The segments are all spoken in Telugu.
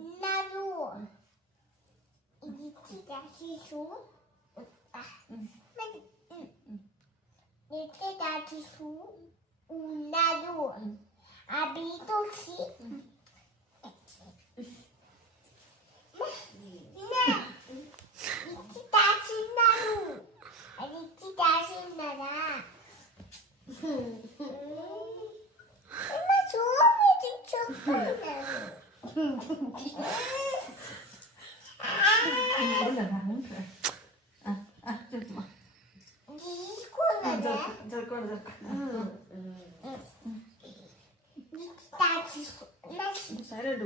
ఉన్నరు ఇది దాచిసు ఇది దాచిసు ఉన్నరు అభితోసి ఇది దాచిన్నారు అది దాచిన్నారా సైలెంట్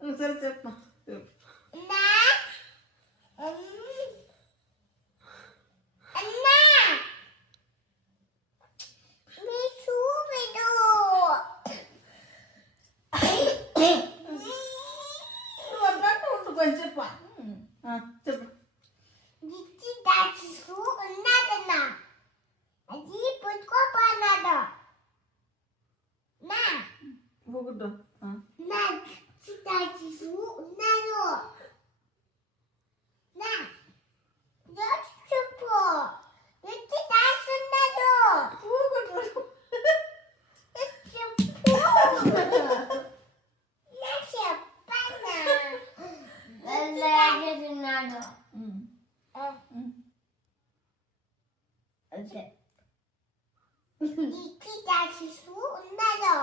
సరే చెప్పమా కొంచెం చెప్పు చెప్పు అది పుట్టుకోపోయినాడు నా ఊగుడ్డు నా చిత్తాచిసు ఉన్నాడు నా చెప్పు వ్యక్తి దాస్తున్నాడు ఊగుడ్డు చెప్పు నా చెప్పన్నా వెళ్ళాడుతున్నాడు అదే దిక్కి దాచిసు ఉన్నాడు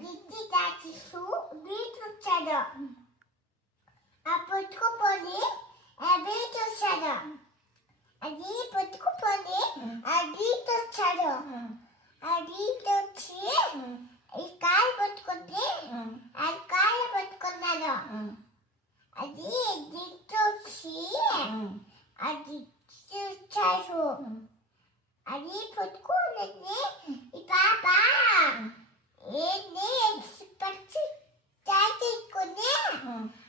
దిక్కి దాచిసు బీట్ వచ్చాడు ఆ పుట్టుకుపోని ఆ బీట్ వచ్చాడు అది పుట్టుకుపోని ఆ బీట్ వచ్చాడు ఆ బీట్ వచ్చి ఈ కాలు పట్టుకుంటే ఆ కాలు పట్టుకున్నాడు అది దిక్కు వచ్చి అది వచ్చాడు అది పుట్టుకోలేని ఈ పాప ఏంది పచ్చి తాకికొని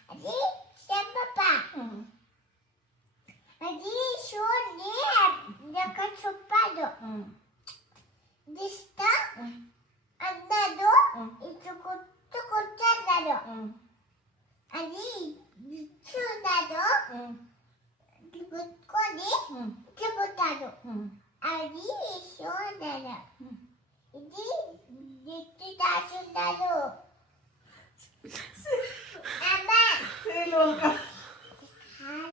అది చెప్పప అది చూడండి ఒక చెప్పాడు దిష్ట అన్నాడు ఇటు కొట్టుకొచ్చాడు అది చూడాడు కొట్టుకొని చెబుతాడు అది చూడాడు ఇది దిష్టి దాచుంటాడు అమ్మా